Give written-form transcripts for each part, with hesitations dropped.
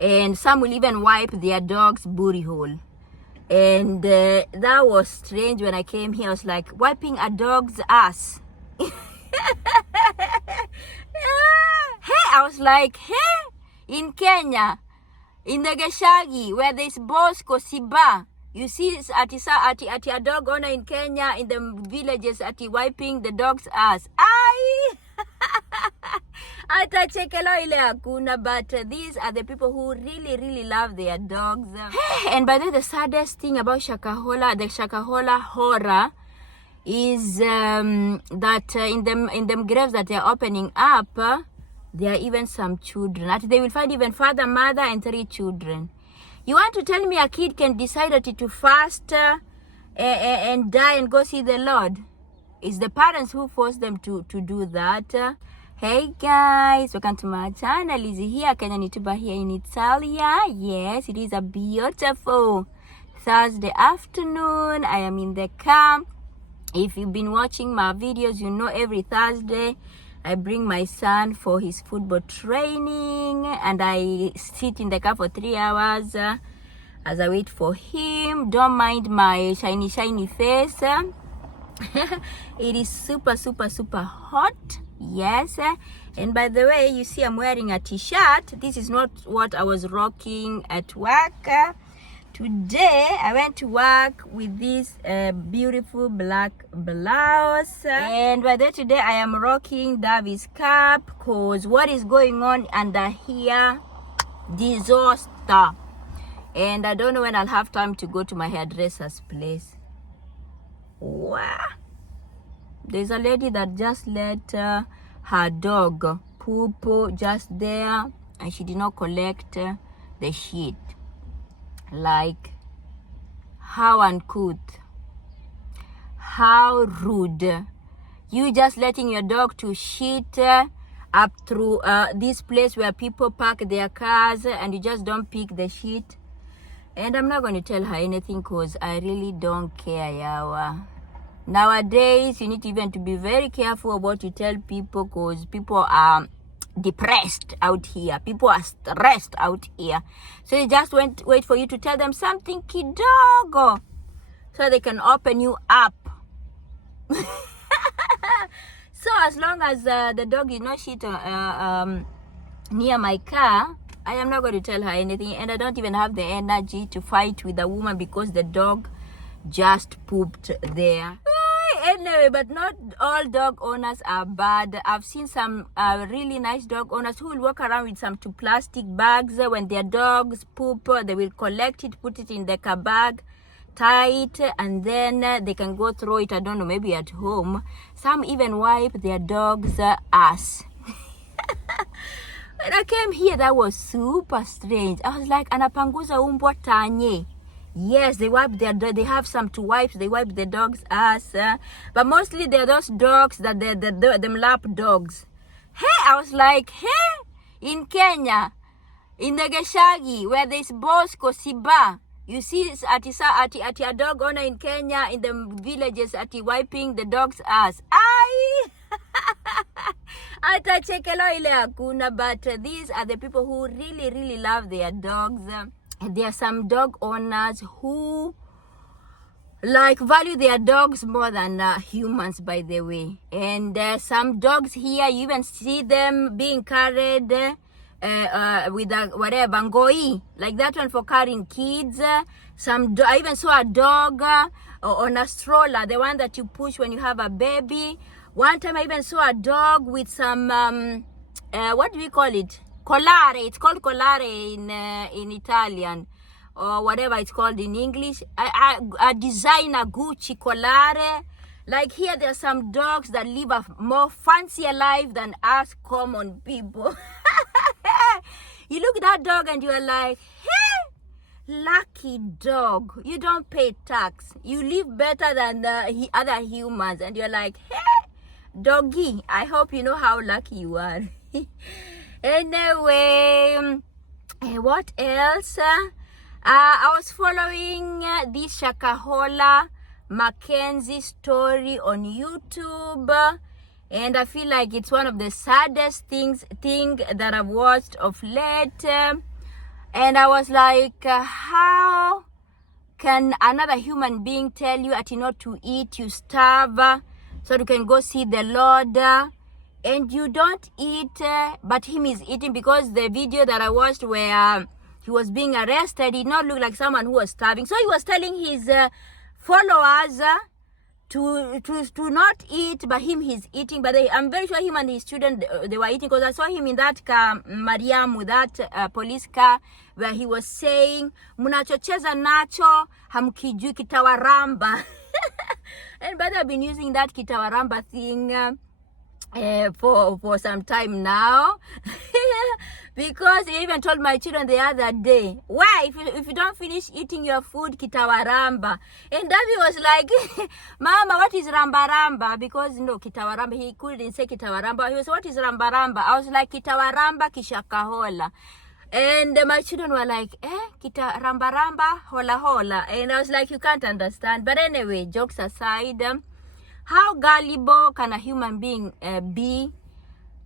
and some will even wipe their dog's booty hole. And that was strange. When I came here, I was like, wiping a dog's ass. Hey, I was like, hey, in Kenya, in the Geshagi, where there's Bosco Siba, you see at a dog owner in Kenya, in the villages, at wiping the dog's ass. Ata chekelo ile hakuna, but these are the people who really love their dogs. And by the way, the saddest thing about Shakahola, the Shakahola horror, is that in them graves that they are opening up, there are even some children. That they will find even father, mother, and 3 children. You want to tell me a kid can decide to fast and die and go see the Lord? It's the parents who force them to do that. Hey guys, welcome to my channel. Lizzie here, Kenyan YouTuber here in Italia. Yes, it is a beautiful Thursday afternoon. I am in the car. If you've been watching my videos, you know every Thursday I bring my son for his football training, and I sit in the car for 3 hours as I wait for him. Don't mind my shiny face. It is super hot. Yes. And by the way, you see I'm wearing a t-shirt. This is not what I was rocking at work. Today I went to work with this beautiful black blouse, and by the way, today I am rocking Davi's cap, cause what is going on under here, disaster. And I don't know when I'll have time to go to my hairdresser's place. Wow. There's a lady that just let her dog poop just there, and she did not collect the shit. Like, how uncouth, how rude. You just letting your dog to shit up through this place where people park their cars, and you just don't pick the shit. And I'm not going to tell her anything, cause I really don't care, yawa. Nowadays, you need even to be very careful of what you tell people, cause people are depressed out here. People are stressed out here. So you just wait for you to tell them something kidogo, so they can open you up. So as long as the dog is not shit near my car, I am not going to tell her anything. And I don't even have the energy to fight with a woman because the dog just pooped there. Anyway, but not all dog owners are bad. I've seen some really nice dog owners who will walk around with some 2 plastic bags. When their dogs poop, they will collect it, put it in the car bag, tie it, and then they can go throw it, I don't know, maybe at home. Some even wipe their dog's ass. When I came here, that was super strange. I was like, anapanguza umbwa tanye. Yes, they wipe they have some to wipe. They wipe the dog's ass, but mostly they're those dogs that them lap dogs. Hey, I was like, hey, in Kenya, in the Geshagi, where there's Bosco Siba, you see at a dog owner in Kenya, in the villages, at wiping the dog's ass. Ata chekelo ile hakuna, but these are the people who really love their dogs. There are some dog owners who like value their dogs more than humans, by the way. And some dogs here, you even see them being carried with a whatever ngoi, like that one for carrying kids. I even saw a dog on a stroller, the one that you push when you have a baby. One time I even saw a dog with some what do we call it? Collare. It's called collare in Italian, or whatever it's called in English. A designer Gucci collare. Like here, there are some dogs that live a more fancier life than us common people. You look at that dog and you are like, hey, lucky dog. You don't pay tax. You live better than other humans. And you're like, hey, doggy, I hope you know how lucky you are. Anyway, what else? I was following this Shakahola Mackenzie story on YouTube, and I feel like it's one of the saddest thing that I've watched of late. And I was like, how can another human being tell you at not to eat, you starve, so you can go see the Lord, and you don't eat, but him is eating? Because the video that I watched where he was being arrested did not look like someone who was starving. So he was telling his followers to not eat, but him he's eating. But I'm very sure him and his children, they were eating, because I saw him in that car, Mariam, with that police car, where he was saying, munachocheza nacho hamkijui kitawaramba. And but I've been using that kitawaramba thing for some time now. Because I even told my children the other day, why if you don't finish eating your food, kitawaramba. And Davi was like, Mama, what is ramba ramba? Because no, kitawaramba, he couldn't say kitawaramba. He was, what is ramba ramba? I was like, kitawaramba kishakahola. And my children were like, kita ramba ramba hola hola. And I was like, you can't understand. But anyway, jokes aside, how gullible can a human being be?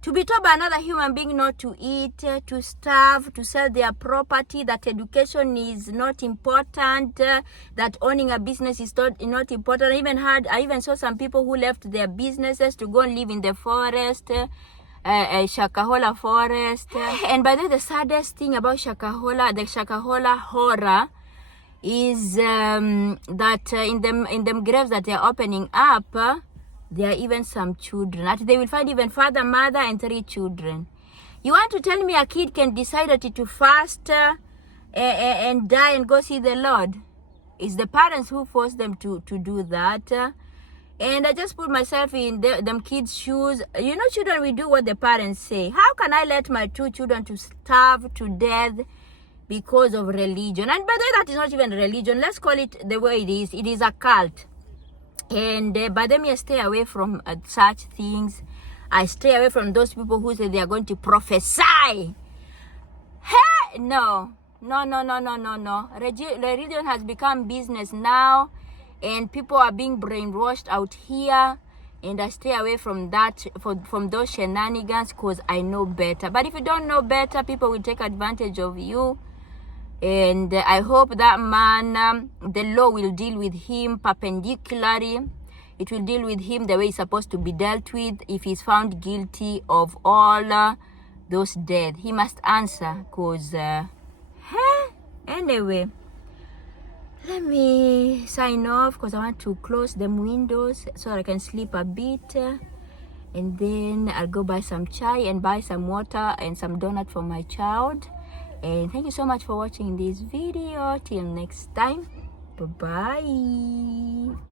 To be told by another human being not to eat, to starve, to sell their property, that education is not important, that owning a business is not important. I even saw some people who left their businesses to go and live in the forest, Shakahola forest. And by the saddest thing about Shakahola, the Shakahola horror, is that in them graves that they are opening up, there are even some children. That they will find even father, mother, and 3 children. You want to tell me a kid can decide that to fast and die and go see the Lord? It's the parents who force them to do that. And I just put myself in them kids' shoes. You know, children will do what the parents say. How can I let my 2 children to starve to death because of religion? And by the way, that is not even religion. Let's call it the way it is. It is a cult. And by them, I stay away from such things. I stay away from those people who say they are going to prophesy. Hey, no. Religion has become business now, and people are being brainwashed out here. And I stay away from that, from those shenanigans, because I know better. But if you don't know better, people will take advantage of you. And I hope that man, the law will deal with him perpendicularly. It will deal with him the way it's supposed to be dealt with. If he's found guilty of all those deaths, he must answer. Because, anyway, let me sign off, because I want to close them windows so I can sleep a bit. And then I'll go buy some chai and buy some water and some donut for my child. And thank you so much for watching this video. Till next time, bye bye.